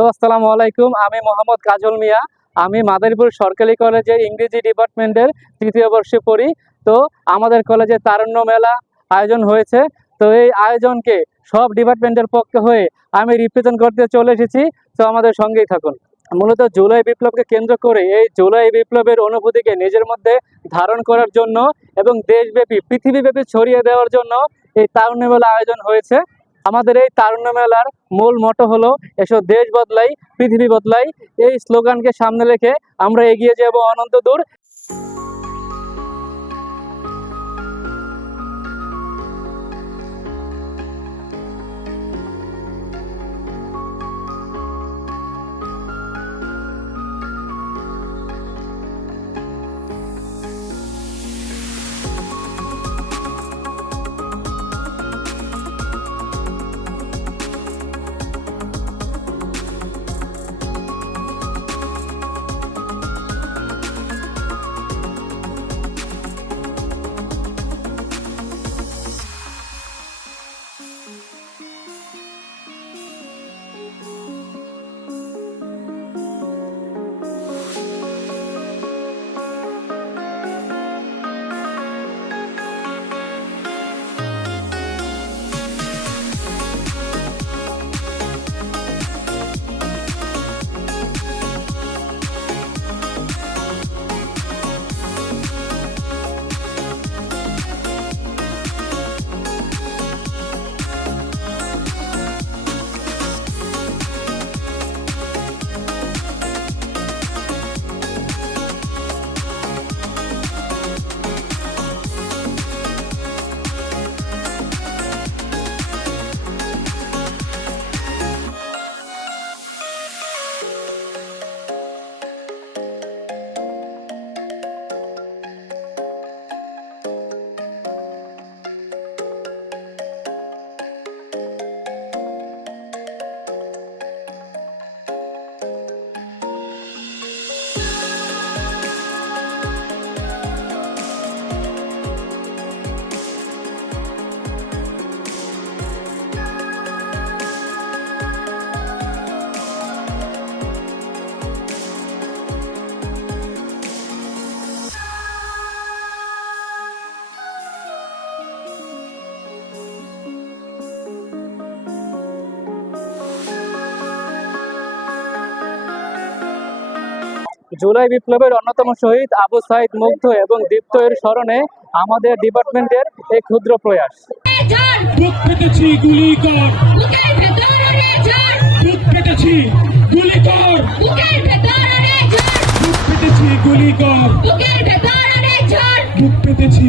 Hello, আসসালামু আলাইকুম। আমি মোহাম্মদ কাজল মিয়া। আমি মাদারীপুর সরকারি কলেজে ইংরেজি ডিপার্টমেন্টের তৃতীয় বর্ষে পড়ি। তো আমাদের কলেজে তারুণ্য মেলা আয়োজন হয়েছে। তো এই আয়োজনকে সব ডিপার্টমেন্টের পক্ষে হয়ে আমি রিপ্রেজেন্ট করতে চলে এসেছি। তো আমাদের সঙ্গেই থাকুন। মূলত জুলাই বিপ্লবকে কেন্দ্র করে এই জুলাই বিপ্লবের অনুভূতিকে নিজের মধ্যে ধারণ করার জন্য এবং দেশব্যাপী, পৃথিবীব্যাপী ছড়িয়ে দেওয়ার জন্য এই তারুণ্য মেলা আয়োজন হয়েছে। আমাদের এই তারুণ্য মেলার মূল মটো হলো এসব দেশ বদলাই, পৃথিবী বদলাই। এই স্লোগানকে সামনে রেখে আমরা এগিয়ে যাব অনন্ত দূর। জুলাই বিপ্লবের অন্যতম শহীদ আবু সাইদ মুগ্ধ এবং দীপ্ত এর স্মরণে আমাদের ডিপার্টমেন্টের এই ক্ষুদ্র প্রয়াস। বুক পেতেছি গুলি কর। বুক পেতেছি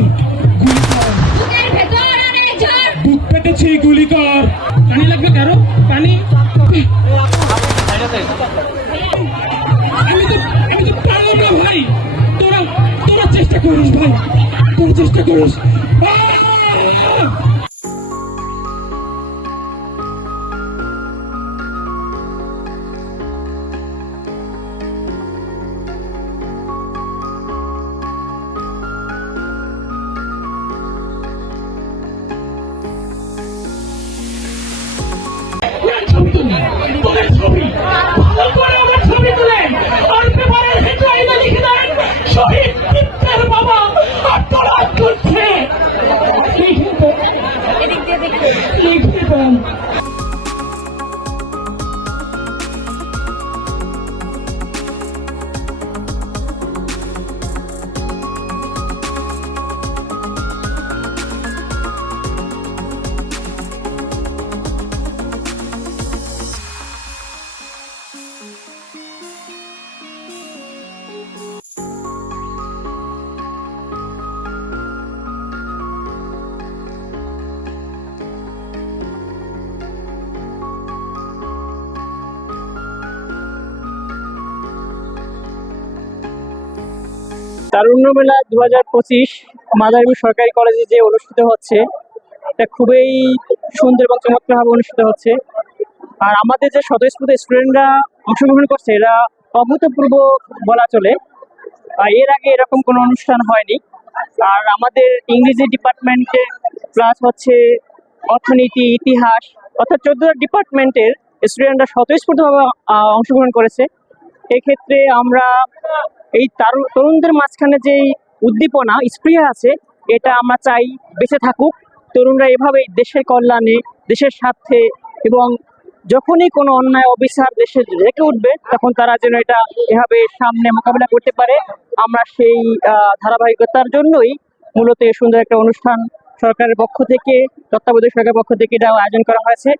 তারুণ্য মেলা দু হাজার পঁচিশ মাদারীপুর সরকারি কলেজে যে অনুষ্ঠিত হচ্ছে, এটা খুবই সুন্দর এবং চমৎকারভাবে অনুষ্ঠিত হচ্ছে। আর আমাদের যে স্বতঃস্ফূর্ত স্টুডেন্টরা অংশগ্রহণ করছে, এরা অভূতপূর্ব বলা চলে। আর এর আগে এরকম কোনো অনুষ্ঠান হয়নি। আর আমাদের ইংরেজি ডিপার্টমেন্টের প্লাস হচ্ছে অর্থনীতি, ইতিহাস, অর্থাৎ চোদ্দ ডিপার্টমেন্টের স্টুডেন্টরা স্বতঃস্ফূর্তভাবে অংশগ্রহণ করেছে। এক্ষেত্রে আমরা এই তারু- তরুণদের মাঝখানে যেই উদ্দীপনা স্প্রিয়া আছে, এটা আমরা চাই বেঁচে থাকুক। তরুণরা এভাবেই দেশের কল্যাণে, দেশের স্বার্থে এবং যখনই কোনো অন্যায়, অবিচার দেশে রেখে উঠবে, তখন তারা যেন এটা এভাবে সামনে মোকাবিলা করতে পারে। আমরা সেই ধারাবাহিকতার জন্যই মূলত সুন্দর একটা অনুষ্ঠান সরকারের পক্ষ থেকে, তত্ত্বাবধায়ক সরকারের পক্ষ থেকে এটা আয়োজন করা হয়েছে।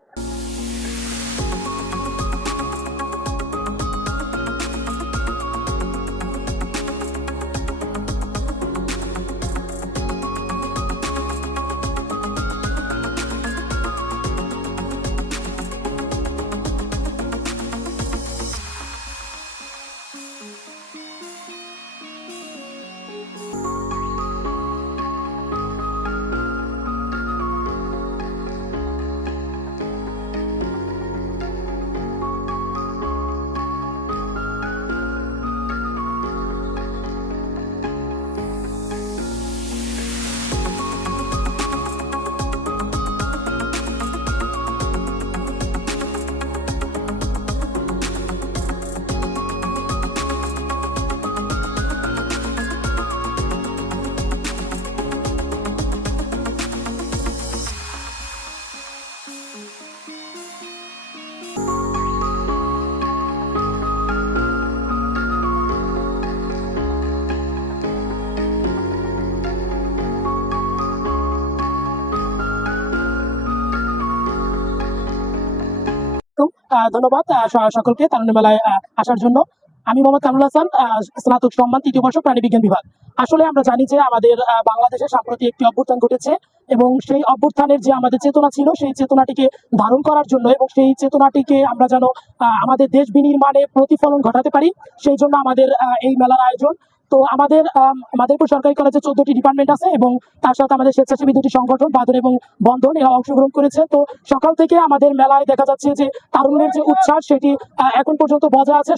আহ, ধন্যবাদ। সকলকে তারুণ্য মেলায় আসার জন্য। আমি মোহাম্মদ কামরুল হাসান স্নাতক সম্মান তৃতীয় বর্ষ প্রাণী বিজ্ঞান বিভাগ। আসলে আমরা জানি যে আমাদের বাংলাদেশে সাম্প্রতিক একটি অভ্যুত্থান ঘটেছে এবং সেই অভ্যুত্থানের যে আমাদের চেতনা ছিল সেই চেতনাটিকে ধারণ করার জন্য এবং সেই চেতনাটিকে আমরা যেন আমাদের দেশ বিনির্মাণে প্রতিফলন ঘটাতে পারি সেই জন্য আমাদের এই মেলার আয়োজন। তো আমাদের মাদারীপুর সরকারি কলেজে চোদ্দটি ডিপার্টমেন্ট আছে এবং তার সাথে আমাদের স্বেচ্ছাসেবী দুটি সংগঠন বাদর এবং বন্ধন এরা অংশগ্রহণ করেছে। তো সকাল থেকে আমাদের মেলায় দেখা যাচ্ছে যে তারুণ্যের যে উচ্ছ্বাস, সেটি এখন পর্যন্ত বজায় আছে।